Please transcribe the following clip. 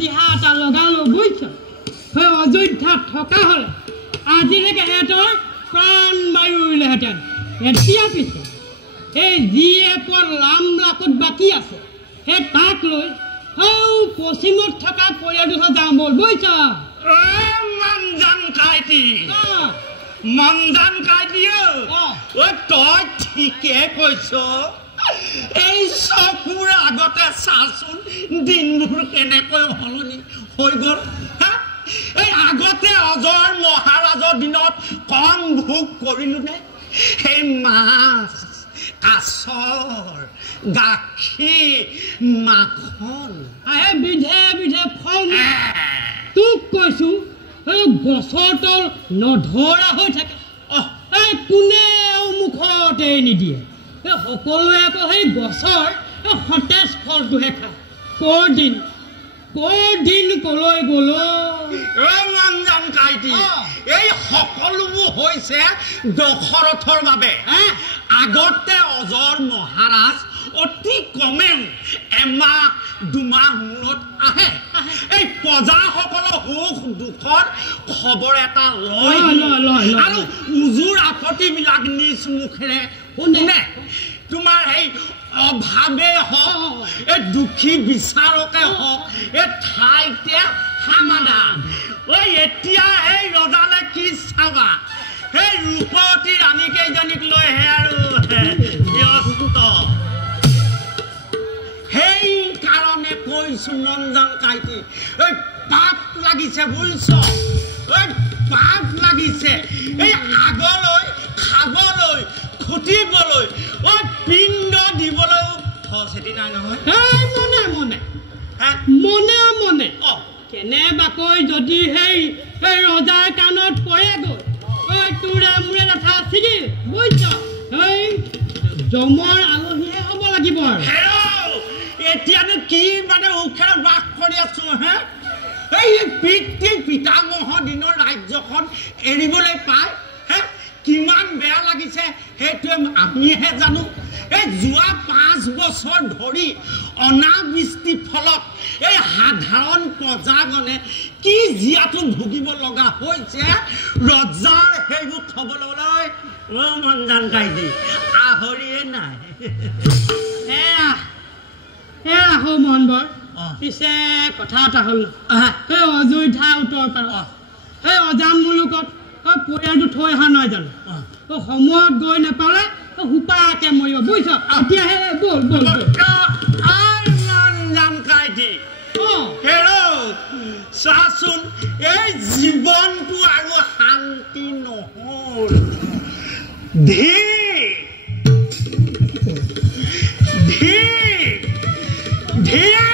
জিহা এটা লগালো বুজিছ সেই অযোধ্যাত থকা হ'লে আজিলৈকে সিহঁতৰ প্ৰাণ মাৰিলেহেঁতেন এতিয়া পিছে এই যিয়ে লাম লাকত বাকী আছে সেই তাক লৈ পশ্চিমত থকা পৰিয়ালটো যাওঁ বল বুজিছ মনজান কাইটি তই ঠিকে কৈছ এই চকুৰ আগতে চাচোন দিনবোৰ কেনেকৈ সলনি হৈ গ'ল এই আগতে অজৰ মহাৰাজৰ দিনত কম ভোগ কৰিলো নে সেই মাছ কাছৰ গাখীৰ মাখন বিধে বিধে ফল তোক কৈছো গছৰ তল নধৰা হৈ থাকে কোনেও মুখতে নিদিয়ে সকলোৱে আকৌ সেই গছৰ সতেজ ফলটোহে খায় কৰ দিন কলৈ গ'লো মনজান কাইটি এই সকলোবোৰ হৈছে দশৰথৰ বাবে আগতে অজৰ মহাৰাজ অতি কমেও এমাহ দুমাহ মূৰত আহে এই প্ৰজাসকলৰ সুখ দুখৰ খবৰ এটা লয় আৰু উজুৰ আপত্তিবিলাক নিজ মুখেৰে শুনে তোমাৰ সেই অভাৱে হওক এই দুখী বিচাৰকে হওক এই ঠাইতে সমাধান এতিয়া সেই ৰজালে কি চাবা সেই ৰূপৱতী ৰাণী কেইজনীক লৈহে আৰু ব্যস্ত সেই কাৰণে কৈছো মনজান কাইটি এই পাপ লাগিছে বুজিছ পাপ লাগিছে এই আগলৈ খাবলৈ খুটিবলৈ পিণ্ড দিবলৈ সচেতি নাই নহয় মনে মনে কেনেবাকৈ যদি সেই ৰজাৰ কাণত পৰেগৈ তোৰে মোৰে লেঠা ছিগিল বুজিছ এই জমৰ আলহীহে হ'ব লাগিব আৰু এতিয়ানো কি মানে উখেৰে বাস কৰি আছো এই পিতৃ পিতামহৰ দিনৰ ৰাজ্যখন এৰিবলৈ পায় কিমান বেয়া লাগিছে সেইটোৱে আমিহে জানো এই যোৱা 5 বছৰ ধৰি অনাবৃষ্টিৰ ফলত এই সাধাৰণ প্ৰজাগণে কি জীয়াটো ভুগিব লগা হৈছে ৰজাৰ সেইবোৰ থবলৈ মনজান কাইটি আহৰিয়ে নাই আহো মনবৰ পিছে কথা এটা হ'ল সেই অযোধ্যা উত্তৰ পাৰত সেই অজান মুলুকত পৰিয়ালটো থৈ অহা নাই জানো সময়ত গৈ নাপালে হুপাকে মৰিব বুজিছ এতিয়াহে বল মনজান কাইটি চাচোন এই জীৱনটো আৰু শান্তি নহ'ল ধীৰ